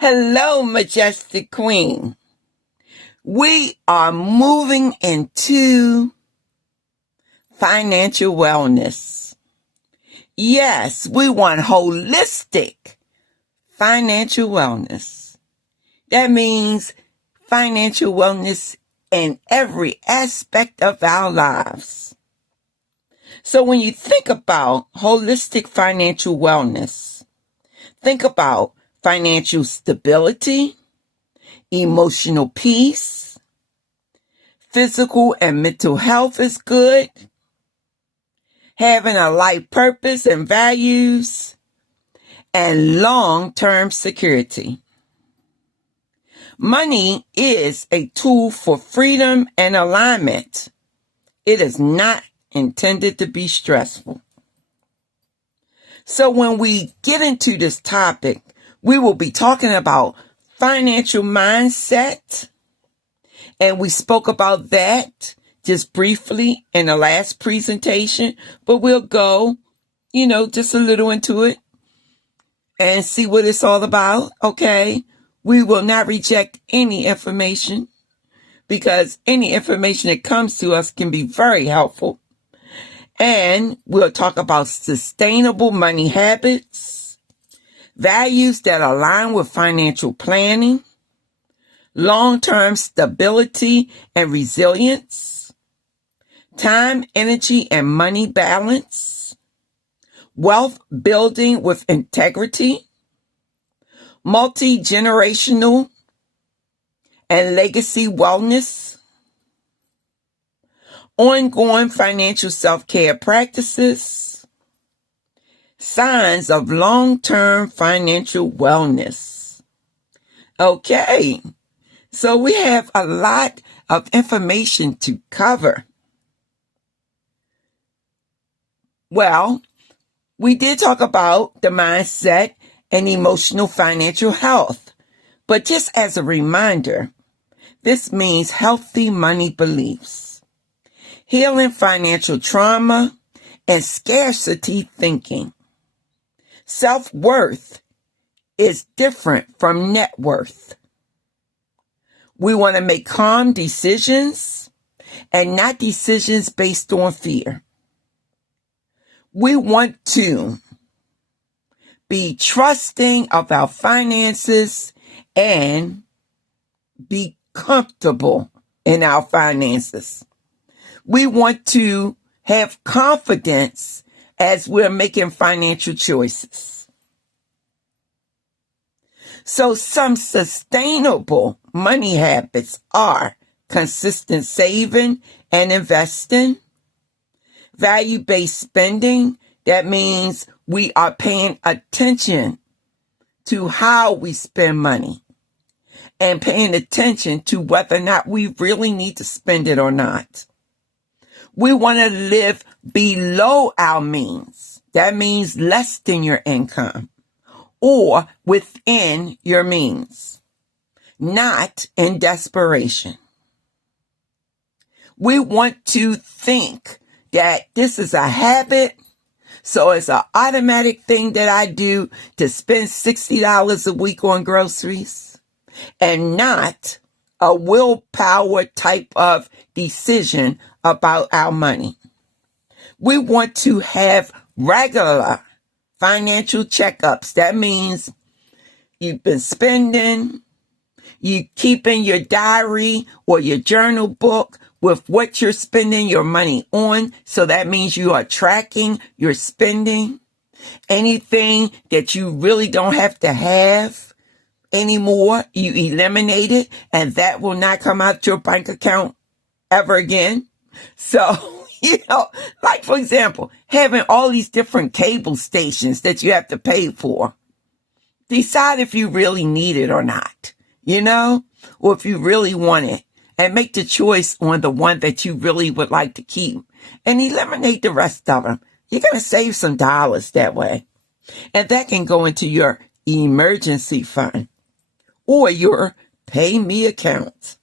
Hello, Majestic Queen. We are moving into financial wellness. Yes, we want holistic financial wellness. That means financial wellness in every aspect of our lives. So when you think about holistic financial wellness, think about financial stability, emotional peace, physical and mental health is good, having a life purpose and values, and long-term security. Money is a tool for freedom and alignment. It is not intended to be stressful. So when we get into this topic, we will be talking about financial mindset. And we spoke about that just briefly in the last presentation, but we'll go, just a little into it and see what it's all about. Okay. We will not reject any information because any information that comes to us can be very helpful. And we'll talk about sustainable money habits, values that align with financial planning, long-term stability and resilience, time, energy, and money balance, wealth building with integrity, multi-generational and legacy wellness, ongoing financial self-care practices, signs of long-term financial wellness. Okay. So we have a lot of information to cover. Well, we did talk about the mindset and emotional financial health. But just as a reminder, this means healthy money beliefs, healing financial trauma, and scarcity thinking. Self-worth is different from net worth. We want to make calm decisions and not decisions based on fear. We want to be trusting of our finances and be comfortable in our finances. We want to have confidence as we're making financial choices. So some sustainable money habits are consistent saving and investing, value-based spending. That means we are paying attention to how we spend money and paying attention to whether or not we really need to spend it or not. We want to live below our means. That means less than your income or within your means, not in desperation. We want to think that this is a habit, so it's an automatic thing that I do to spend $60 a week on groceries and not a willpower type of decision about our money. We want to have regular financial checkups. That means you've been spending, you keeping your diary or your journal book with what you're spending your money on. So that means you are tracking your spending. Anything that you really don't have to have anymore, you eliminate it, and that will not come out your bank account ever again. So, like for example, having all these different cable stations that you have to pay for. Decide if you really need it or not, or if you really want it, and make the choice on the one that you really would like to keep and eliminate the rest of them. You're going to save some dollars that way. And that can go into your emergency fund or your pay me account.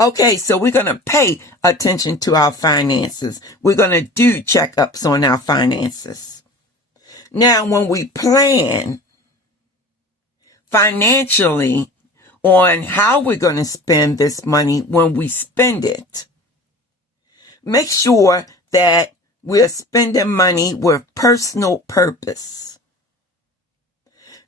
Okay, so we're going to pay attention to our finances. We're going to do checkups on our finances. Now, when we plan, financially on how we're going to spend this money when we spend it. Make sure that we're spending money with personal purpose.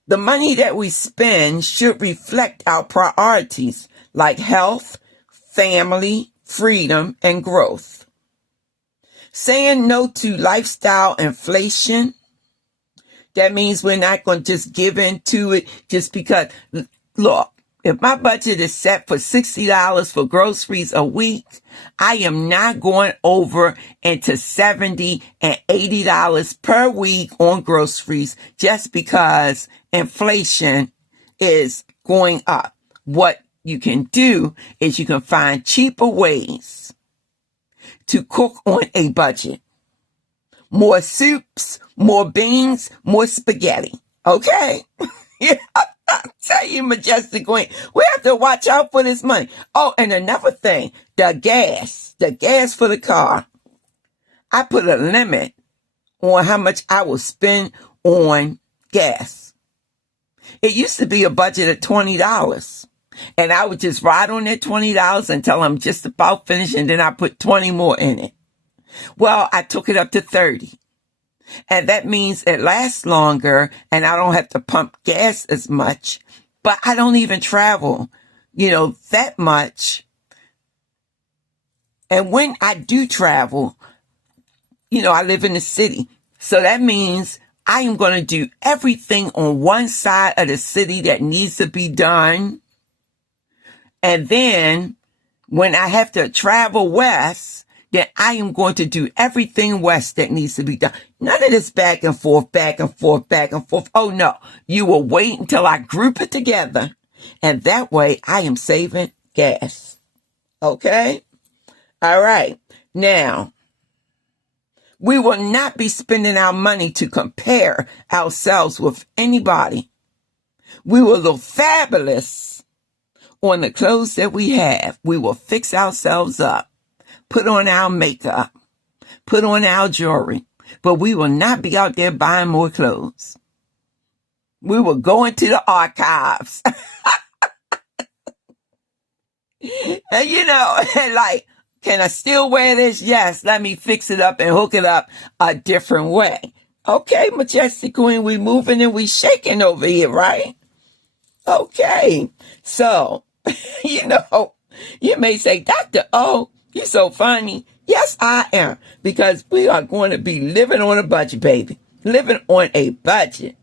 The money that we spend should reflect our priorities like health, family, freedom, and growth. Saying no to lifestyle inflation, that means we're not going to just give into it just because, look, if my budget is set for $60 for groceries a week, I am not going over into $70 and $80 per week on groceries just because inflation is going up. What you can do is you can find cheaper ways to cook on a budget. More soups, more beans, more spaghetti. Okay? Yeah. I tell you, Majestic Queen, we have to watch out for this money. Oh, and another thing, the gas for the car. I put a limit on how much I will spend on gas. It used to be a budget of $20, and I would just ride on that $20 until I'm just about finished, and then I put 20 more in it. Well, I took it up to 30. And that means it lasts longer and I don't have to pump gas as much. But I don't even travel, that much. And when I do travel, I live in the city. So that means I am going to do everything on one side of the city that needs to be done. And then when I have to travel west, then I am going to do everything west that needs to be done. None of this back and forth, back and forth, back and forth. Oh, no. You will wait until I group it together. And that way I am saving gas. Okay? All right. Now, we will not be spending our money to compare ourselves with anybody. We will look fabulous on the clothes that we have. We will fix ourselves up. Put on our makeup, put on our jewelry, but we will not be out there buying more clothes. We will go into the archives. And like, can I still wear this? Yes, let me fix it up and hook it up a different way. Okay, Majestic Queen, we moving and we shaking over here, right? Okay, so, you may say, Dr. O, you're so funny. Yes, I am. Because we are going to be living on a budget, baby. Living on a budget.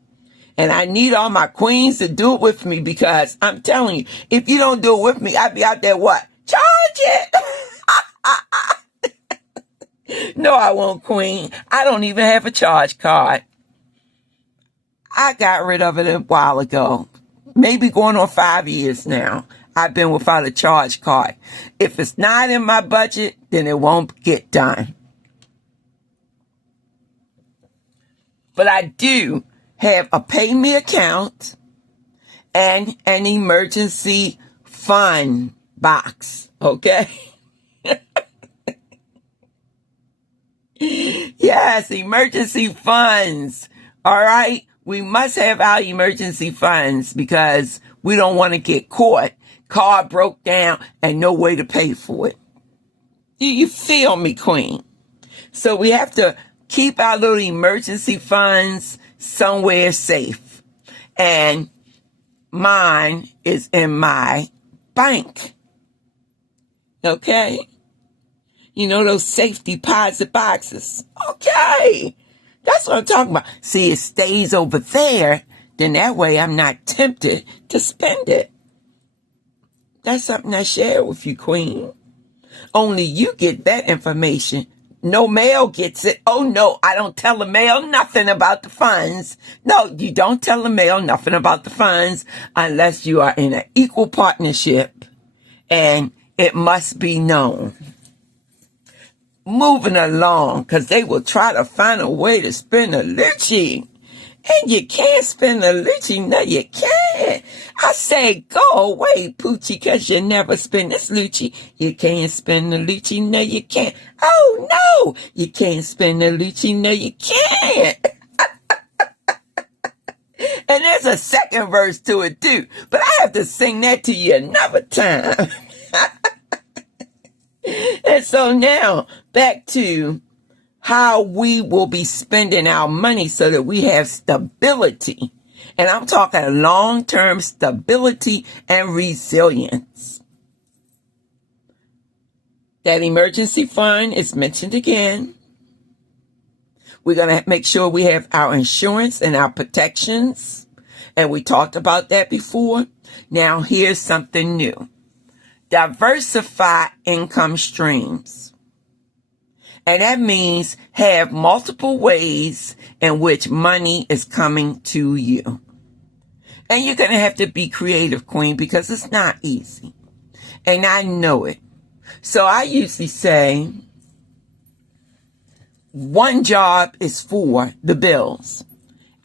And I need all my queens to do it with me because I'm telling you, if you don't do it with me, I'll be out there, what? Charge it! No, I won't, queen. I don't even have a charge card. I got rid of it a while ago. Maybe going on 5 years now. I've been without a charge card. If it's not in my budget, then it won't get done. But I do have a pay me account and an emergency fund box. Okay? Yes, emergency funds. All right? We must have our emergency funds because we don't want to get caught. Car broke down and no way to pay for it. You feel me, queen? So we have to keep our little emergency funds somewhere safe. And mine is in my bank. Okay? Those safe deposit boxes. Okay. That's what I'm talking about. See, it stays over there. Then that way I'm not tempted to spend it. That's something I share with you, queen. Only you get that information. No mail gets it. Oh, no, I don't tell the mail nothing about the funds. No, you don't tell the mail nothing about the funds unless you are in an equal partnership and it must be known. Moving along, because they will try to find a way to spend a Lucci. And you can't spend a Lucci. No, you can't. I say, go away, Poochie, because you never spend this Lucci. You can't spend the Lucci. No, you can't. Oh, no. You can't spend the Lucci. No, you can't. And there's a second verse to it too, but I have to sing that to you another time. And so now back to how we will be spending our money so that we have stability. And I'm talking long-term stability and resilience. That emergency fund is mentioned again. We're going to make sure we have our insurance and our protections. And we talked about that before. Now here's something new. Diversify income streams. And that means have multiple ways in which money is coming to you. And you're going to have to be creative, Queen, because it's not easy. And I know it. So I usually say one job is for the bills.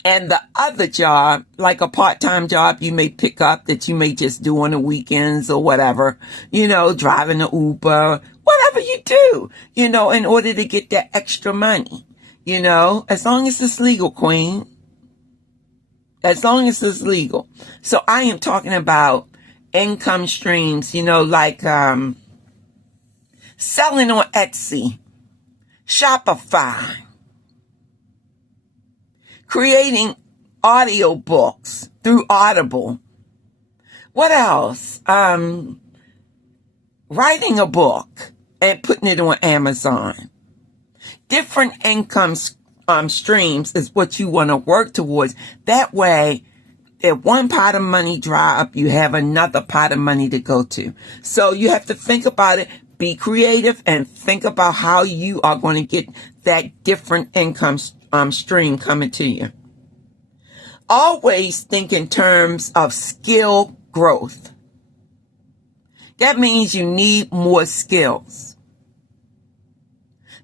And the other job, like a part-time job you may pick up that you may just do on the weekends or whatever, driving the Uber, whatever you do, in order to get that extra money, as long as it's legal, Queen. As long as it's legal. So I am talking about income streams, like selling on Etsy, Shopify, creating audiobooks through Audible. What else? Writing a book and putting it on Amazon. Different income streams is what you want to work towards. That way, if one pot of money dry up, you have another pot of money to go to. So you have to think about it, be creative, and think about how you are going to get that different income stream coming to you. Always think in terms of skill growth. That means you need more skills.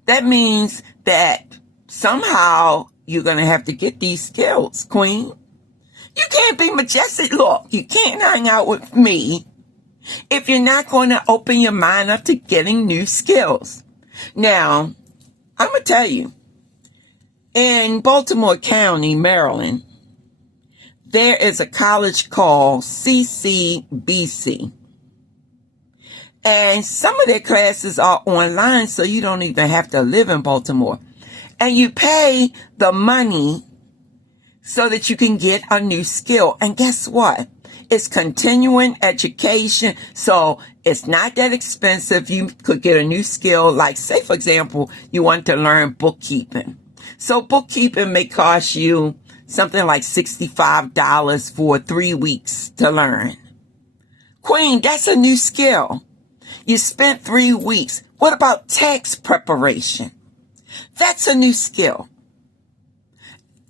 That means that somehow you're going to have to get these skills, Queen. You can't be majestic. Look, you can't hang out with me if you're not going to open your mind up to getting new skills. Now, I'm going to tell you, in Baltimore County, Maryland, there is a college called CCBC. And some of their classes are online, so you don't even have to live in Baltimore. And you pay the money so that you can get a new skill. And guess what? It's continuing education, so it's not that expensive. You could get a new skill, like, say, for example, you want to learn bookkeeping. So bookkeeping may cost you something like $65 for 3 weeks to learn. Queen, that's a new skill. You spent 3 weeks. What about tax preparation? That's a new skill.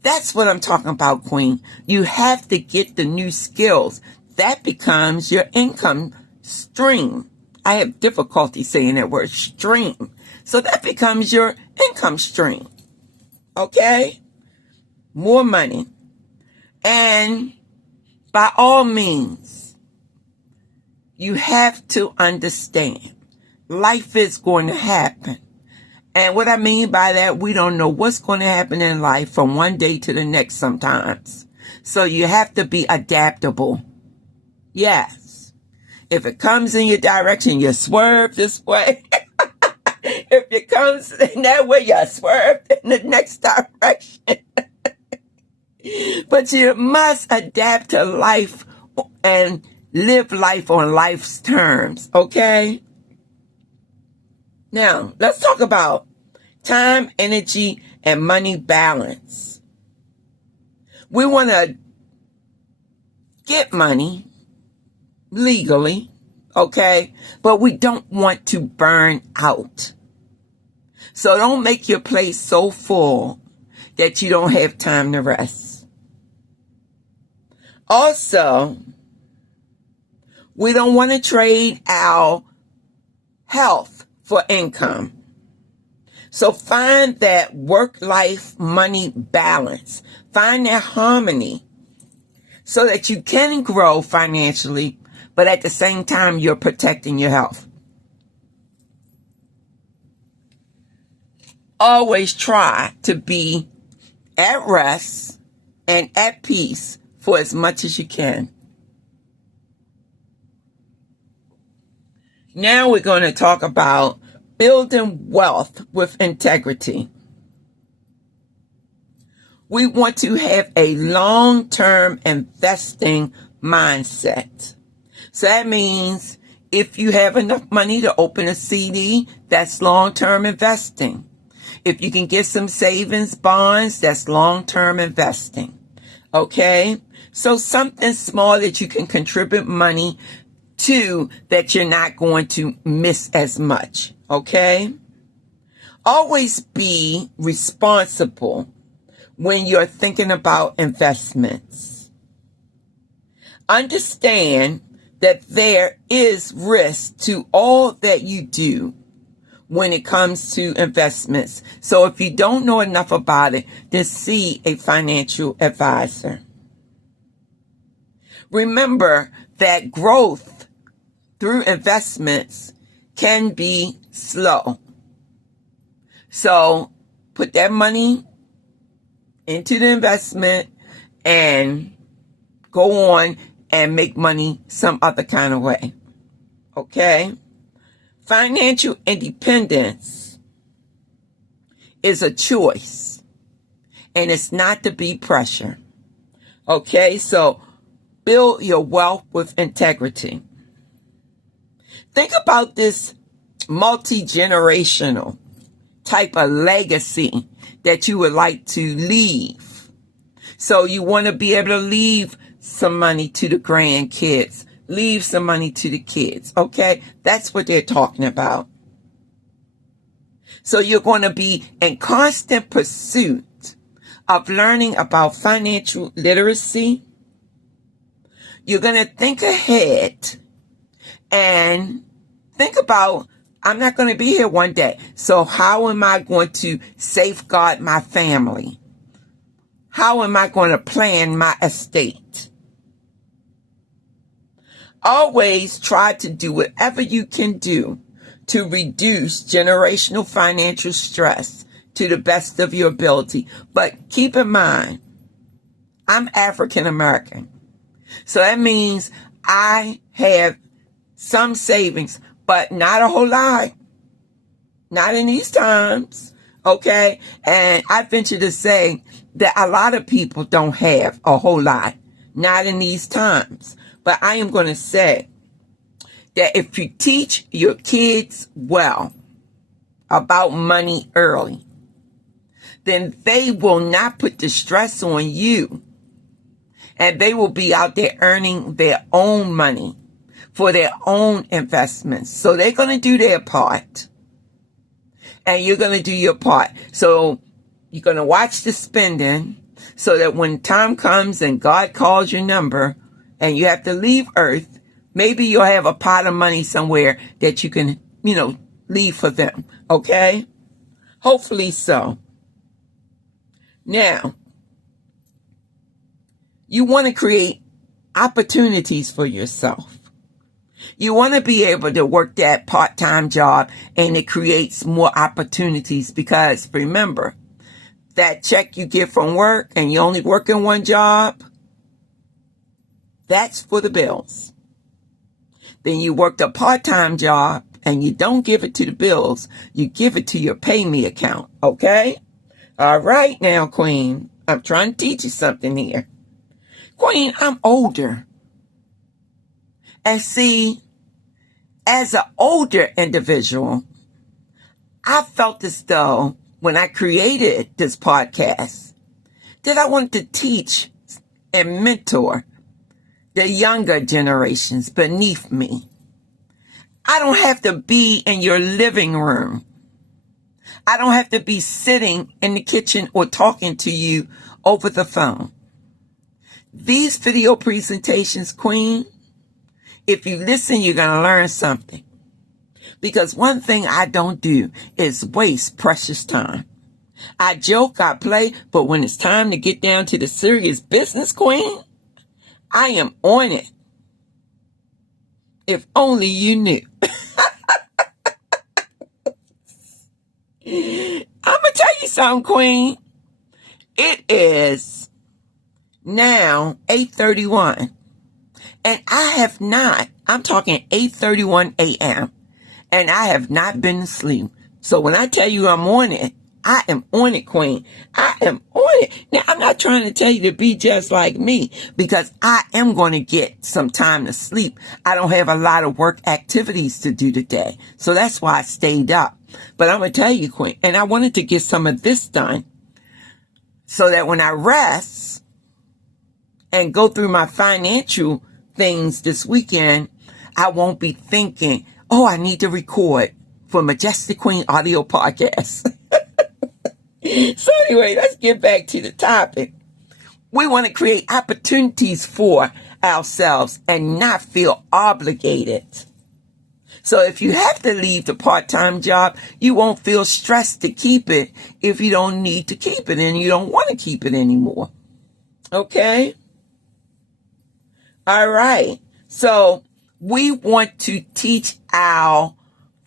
That's what I'm talking about, Queen. You have to get the new skills. That becomes your income stream. I have difficulty saying that word, stream. So that becomes your income stream. Okay? More money. And by all means, you have to understand life is going to happen. And what I mean by that, we don't know what's going to happen in life from one day to the next sometimes. So you have to be adaptable. Yes. If it comes in your direction, you swerve this way. If it comes in that way, you swerve in the next direction. But you must adapt to life and live life on life's terms, okay? Now, let's talk about time, energy, and money balance. We want to get money legally, okay? But we don't want to burn out. So don't make your plate so full that you don't have time to rest. Also, we don't want to trade our health for income. So find that work-life money balance. Find that harmony so that you can grow financially, but at the same time, you're protecting your health. Always try to be at rest and at peace for as much as you can. Now we're going to talk about building wealth with integrity. We want to have a long-term investing mindset. So that means if you have enough money to open a CD, that's long-term investing. If you can get some savings bonds, that's long-term investing. Okay? So something small that you can contribute money to that you're not going to miss as much. Okay? Always be responsible when you're thinking about investments. Understand that there is risk to all that you do when it comes to investments. So if you don't know enough about it, then see a financial advisor. Remember that growth through investments can be slow. So put that money into the investment and go on and make money some other kind of way. Okay? Financial independence is a choice, and it's not to be pressure. Okay? So build your wealth with integrity. Think about this multi-generational type of legacy that you would like to leave. So you want to be able to leave some money to the grandkids, leave some money to the kids. Okay? That's what they're talking about. So you're going to be in constant pursuit of learning about financial literacy. You're going to think ahead and think about, I'm not going to be here one day. So how am I going to safeguard my family? How am I going to plan my estate? Always try to do whatever you can do to reduce generational financial stress to the best of your ability. But keep in mind, I'm African American. So that means I have some savings, but not a whole lot. Not in these times. Okay? And I venture to say that a lot of people don't have a whole lot. Not in these times. But I am going to say that if you teach your kids well about money early, then they will not put the stress on you. And they will be out there earning their own money for their own investments. So they're going to do their part. And you're going to do your part. So you're going to watch the spending so that when time comes and God calls your number and you have to leave Earth, maybe you'll have a pot of money somewhere that you can, leave for them. Okay? Hopefully so. Now, you want to create opportunities for yourself. You want to be able to work that part-time job and it creates more opportunities because remember, that check you get from work and you only work in one job, that's for the bills. Then you work a part-time job and you don't give it to the bills, you give it to your pay me account, okay? All right now, Queen, I'm trying to teach you something here. Queen, I'm older. And see, as an older individual, I felt as though when I created this podcast that I wanted to teach and mentor the younger generations beneath me. I don't have to be in your living room. I don't have to be sitting in the kitchen or talking to you over the phone. These video presentations, Queen, if you listen, you're going to learn something. Because one thing I don't do is waste precious time. I joke, I play, but when it's time to get down to the serious business, Queen, I am on it. If only you knew. I'm going to tell you something, Queen. It is now 8:31. And I'm talking 8:31 a.m. and I have not been asleep. So when I tell you I'm on it, I am on it, Queen. I am on it. Now, I'm not trying to tell you to be just like me, because I am going to get some time to sleep. I don't have a lot of work activities to do today. So that's why I stayed up. But I'm going to tell you, Queen, and I wanted to get some of this done so that when I rest and go through my financial things this weekend, I won't be thinking, oh, I need to record for Majestic Queen Audio Podcast. So anyway, let's get back to the topic. We want to create opportunities for ourselves and not feel obligated. So if you have to leave the part-time job, you won't feel stressed to keep it if you don't need to keep it and you don't want to keep it anymore. Okay? All right. So we want to teach our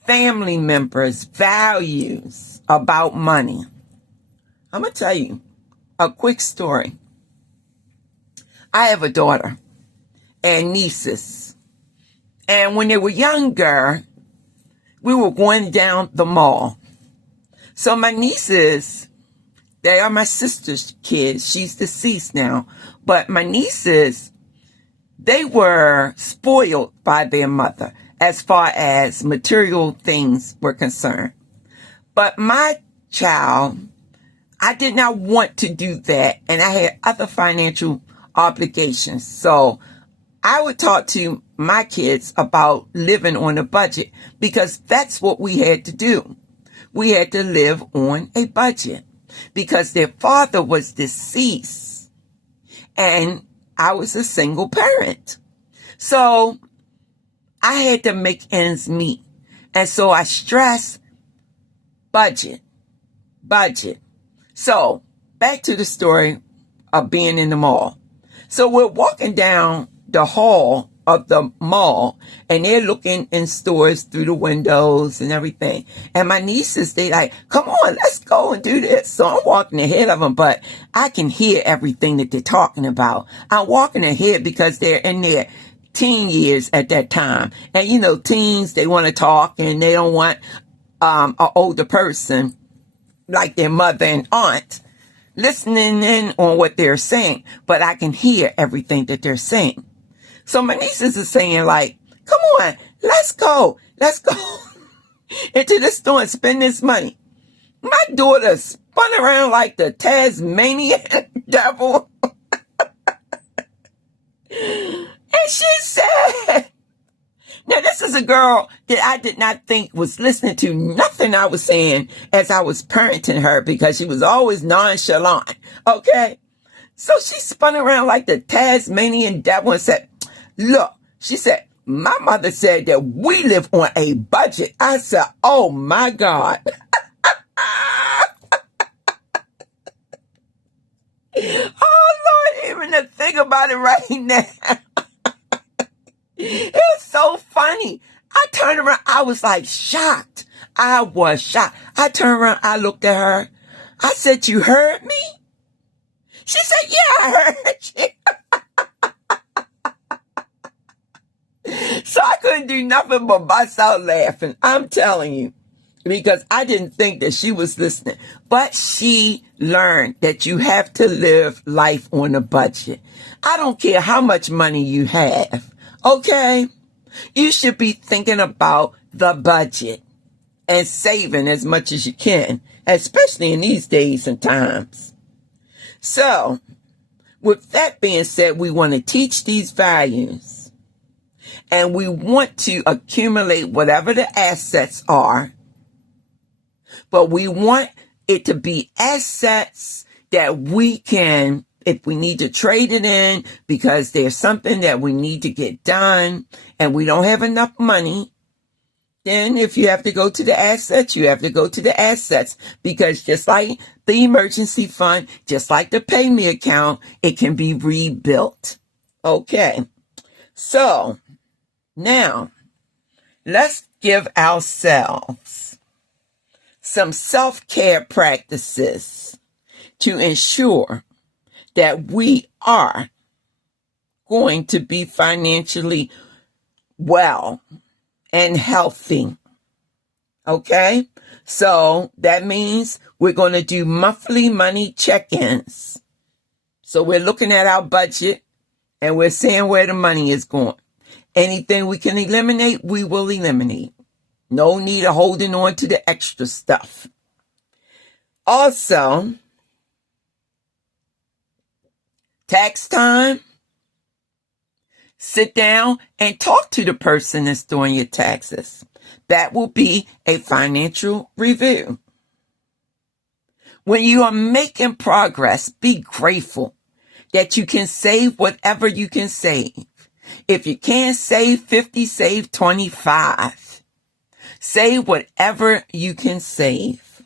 family members values about money. I'm going to tell you a quick story. I have a daughter and nieces. And when they were younger, we were going down the mall. So my nieces, they are my sister's kids. She's deceased now. But my nieces, they were spoiled by their mother as far as material things were concerned. But my child, I did not want to do that, and I had other financial obligations. So I would talk to my kids about living on a budget, because that's what we had to do. We had to live on a budget because their father was deceased and I was a single parent. So I had to make ends meet. And so I stressed budget. So back to the story of being in the mall. So we're walking down the hall of the mall and they're looking in stores through the windows and everything. And my nieces, they like, come on, let's go and do this. So I'm walking ahead of them, but I can hear everything that they're talking about. I'm walking ahead because they're in their teen years at that time. And you know, teens, they want to talk and they don't want an older person like their mother and aunt listening in on what they're saying, but I can hear everything that they're saying. So my nieces are saying like, come on, let's go into the store and spend this money. My daughter spun around like the Tasmanian devil. And she said, now this is a girl that I did not think was listening to nothing I was saying as I was parenting her, because she was always nonchalant. Okay. So she spun around like the Tasmanian devil and said, look, she said, my mother said that we live on a budget. I said, oh my God. Oh Lord, even to think about it right now. It was so funny. I turned around. I was like shocked. I was shocked. I turned around. I looked at her. I said, you heard me? She said, yeah, I heard you. So I couldn't do nothing but bust out laughing. I'm telling you, because I didn't think that she was listening. But she learned that you have to live life on a budget. I don't care how much money you have. Okay? You should be thinking about the budget and saving as much as you can, especially in these days and times. So, with that being said, we want to teach these values and we want to accumulate whatever the assets are, but we want it to be assets that we can, if we need to trade it in because there's something that we need to get done and we don't have enough money, then if you have to go to the assets, you have to go to the assets, because just like the emergency fund, just like the pay me account, it can be rebuilt. Okay. So now let's give ourselves some self-care practices to ensure that we are going to be financially well and healthy. Okay? So that means we're going to do monthly money check-ins. So we're looking at our budget and we're seeing where the money is going. Anything we can eliminate, we will eliminate. No need of holding on to the extra stuff. Also, tax time. Sit down and talk to the person that's doing your taxes. That will be a financial review. When you are making progress, be grateful that you can save whatever you can save. If you can't save 50, save 25. Save whatever you can save.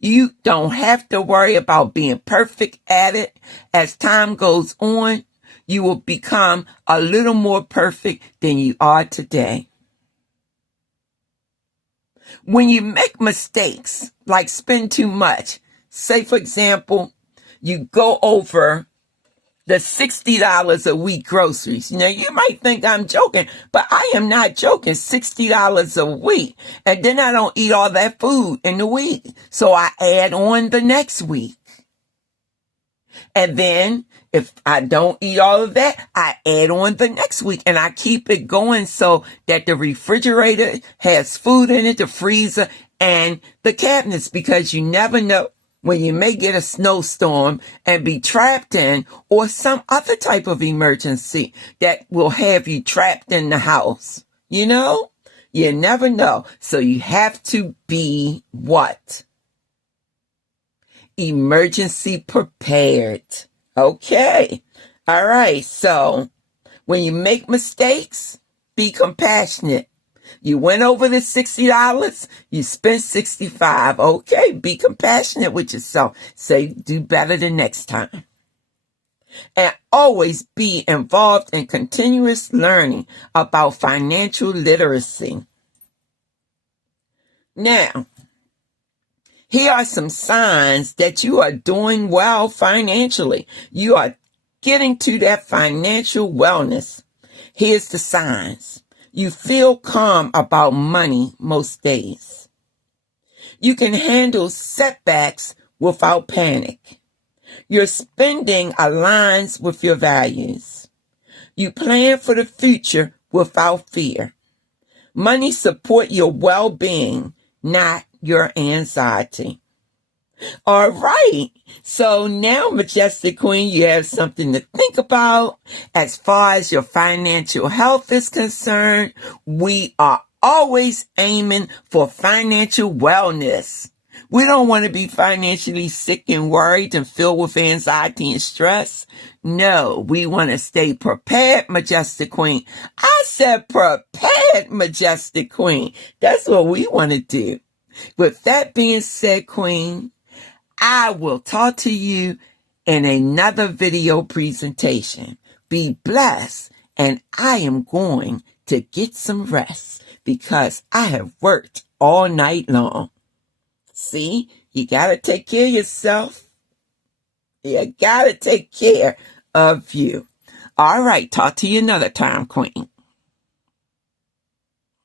You don't have to worry about being perfect at it. As time goes on, you will become a little more perfect than you are today. When you make mistakes, like spend too much, say for example, you go over the $60 a week groceries. Now you might think I'm joking, but I am not joking. $60 a week. And then I don't eat all that food in the week. So I add on the next week. And then if I don't eat all of that, I add on the next week and I keep it going so that the refrigerator has food in it, the freezer and the cabinets, because you never know when you may get a snowstorm and be trapped in, or some other type of emergency that will have you trapped in the house. You know, you never know. So you have to be what? Emergency prepared. Okay. All right. So when you make mistakes, be compassionate. You went over the $60, you spent $65. Okay. Be compassionate with yourself. Say, do better the next time. And always be involved in continuous learning about financial literacy. Now, here are some signs that you are doing well financially. You are getting to that financial wellness. Here's the signs. You feel calm about money most days. You can handle setbacks without panic. Your spending aligns with your values. You plan for the future without fear. Money supports your well-being, not your anxiety. All right. So now, Majestic Queen, you have something to think about. As far as your financial health is concerned, we are always aiming for financial wellness. We don't want to be financially sick and worried and filled with anxiety and stress. No, we want to stay prepared, Majestic Queen. I said prepared, Majestic Queen. That's what we want to do. With that being said, Queen, I will talk to you in another video presentation. Be blessed, and I am going to get some rest because I have worked all night long. See, you got to take care of yourself. You got to take care of you. All right, talk to you another time, Queen.